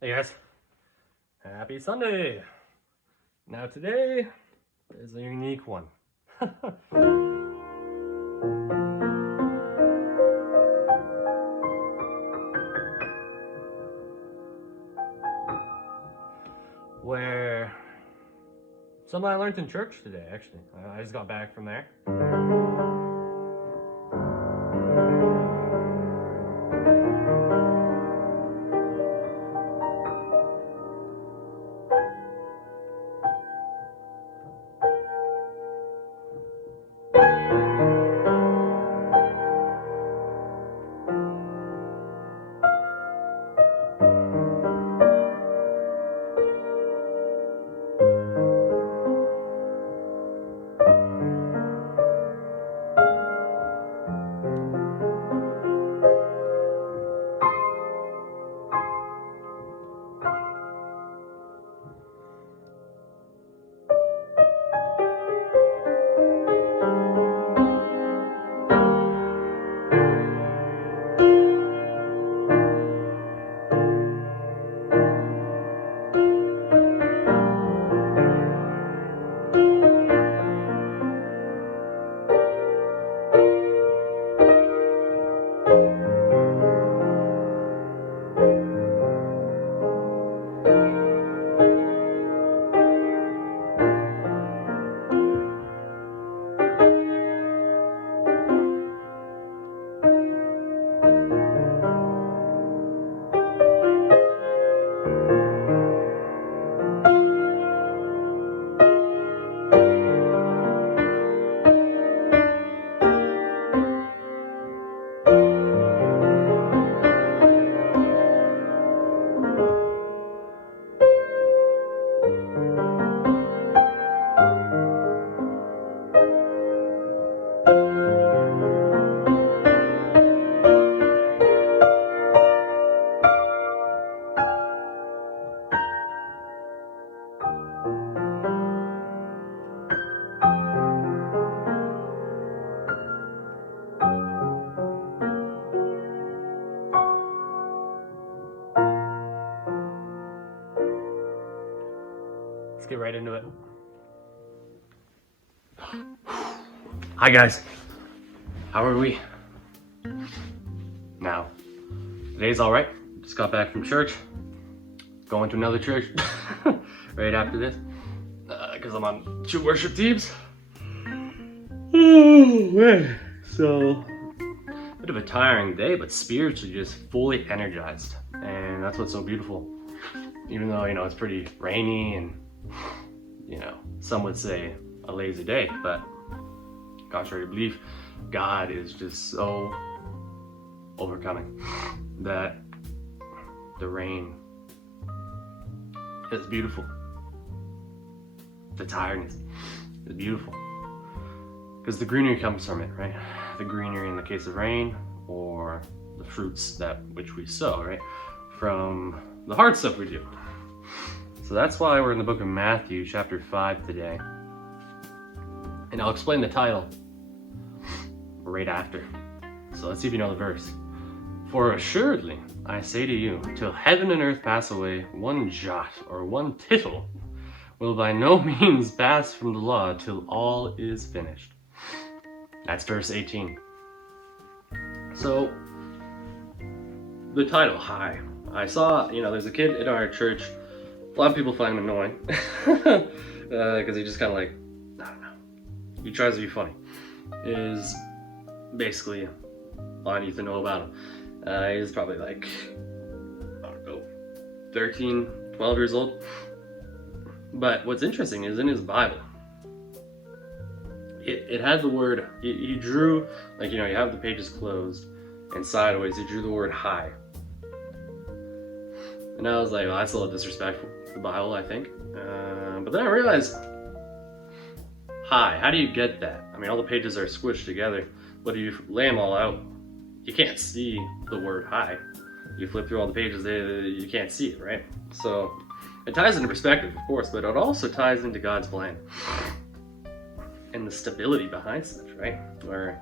Hey guys, happy Sunday! Now today is a unique one. Where something I learned in church today, actually. I just got back from there. Let's get right into it. Hi guys, how are we? Now, today's alright. Just got back from church. Going to another church right after this. Because I'm on 2 worship teams. Oh, man. So, bit of a tiring day, but spiritually just fully energized. And that's what's so beautiful. Even though, it's pretty rainy and, some would say a lazy day, but gosh, I believe God is just so overcoming that the rain is beautiful. The tiredness is beautiful. Because the greenery comes from it, right? The greenery in the case of rain, or the fruits that which we sow, right? From the hard stuff we do. So that's why we're in the book of Matthew, chapter 5 today. And I'll explain the title right after. So let's see if you know the verse. For assuredly, I say to you, till heaven and earth pass away, one jot or one tittle will by no means pass from the law till all is finished. That's verse 18. So, the title, High. I saw, there's a kid in our church. A lot of people find him annoying. Because he just kind of I don't know. He tries to be funny. Is basically all I need to know about him. He's probably I don't know, 13, 12 years old. But what's interesting is in his Bible, it had the word, he drew, you have the pages closed, and sideways he drew the word high. And I was like, well, that's a little disrespectful to the Bible, I think. But then I realized, high, how do you get that? I mean, all the pages are squished together, but if you lay them all out, you can't see the word high. You flip through all the pages, you can't see it, right? So it ties into perspective, of course, but it also ties into God's plan and the stability behind such, right? We're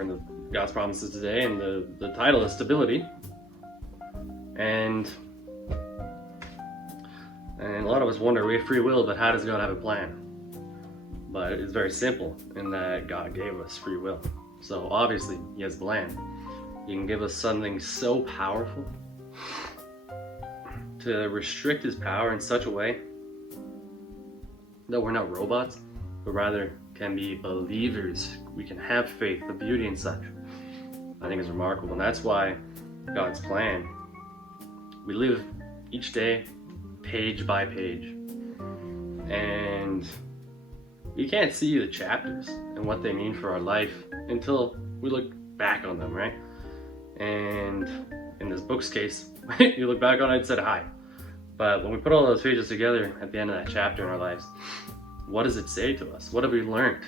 in the God's promises today, and the title is stability. And And a lot of us wonder, we have free will, but how does God have a plan? But it's very simple in that God gave us free will. So obviously he has a plan. He can give us something so powerful to restrict his power in such a way that we're not robots, but rather can be believers. We can have faith, the beauty and such. I think is remarkable. And that's why God's plan, we live each day page by page. And we can't see the chapters and what they mean for our life until we look back on them, right? And in this book's case, you look back on it and said hi. But when we put all those pages together at the end of that chapter in our lives, what does it say to us? What have we learned?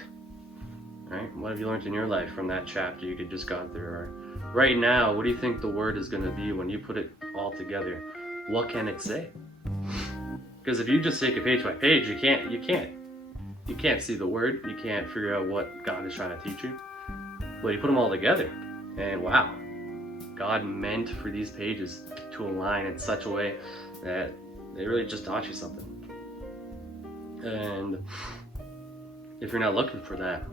Right? What have you learned in your life from that chapter you could just gone through? Or right now, what do you think the word is going to be when you put it all together? What can it say? Because if you just take it page by page, you can't see the word. You can't figure out what God is trying to teach you. Well, you put them all together, and wow, God meant for these pages to align in such a way that they really just taught you something. And if you're not looking for that,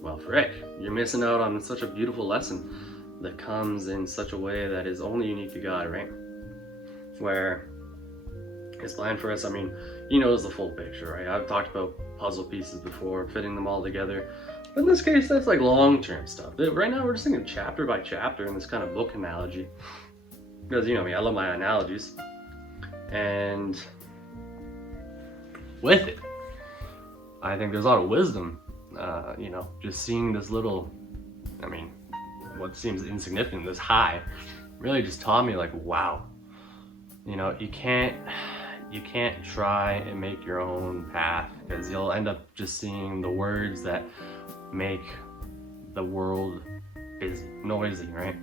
well, frick, you're missing out on such a beautiful lesson that comes in such a way that is only unique to God, right? Where his plan for us, I mean, he knows the full picture, right? I've talked about puzzle pieces before, fitting them all together. But in this case, that's like long-term stuff. Right now, we're just thinking chapter by chapter in this kind of book analogy. Because, you know me, I love my analogies. And with it, I think there's a lot of wisdom, just seeing this little, I mean, what seems insignificant, this high, really just taught me like, wow, you can't try and make your own path, because you'll end up just seeing the words that make the world is noisy, right?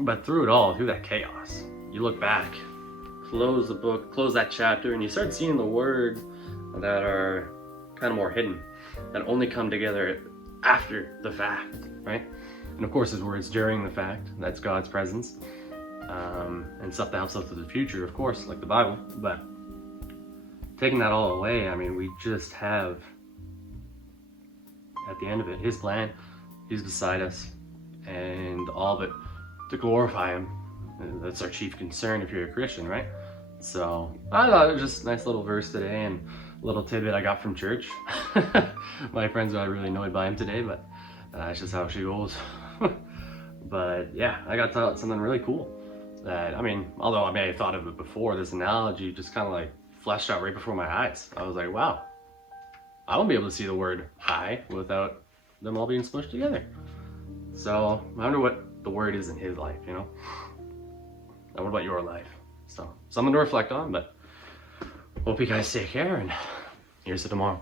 But through it all, through that chaos, you look back, close the book, close that chapter, and you start seeing the words that are kind of more hidden, that only come together after the fact, right? And of course, there's words during the fact. That's God's presence, and stuff that helps us to the future, of course, like the Bible. But taking that all away, I mean, we just have, at the end of it, his plan. He's beside us, and all of it to glorify him. And that's our chief concern if you're a Christian, right? So I thought it was just a nice little verse today, and a little tidbit I got from church. My friends got really annoyed by him today, but it's just how she goes. But yeah, I got taught something really cool. That, I mean, although I may have thought of it before, this analogy just kind of like flashed out right before my eyes. I was like, wow, I won't be able to see the word high without them all being smushed together. So I wonder what the word is in his life, And what about your life? So something to reflect on, but hope you guys take care, and here's to tomorrow.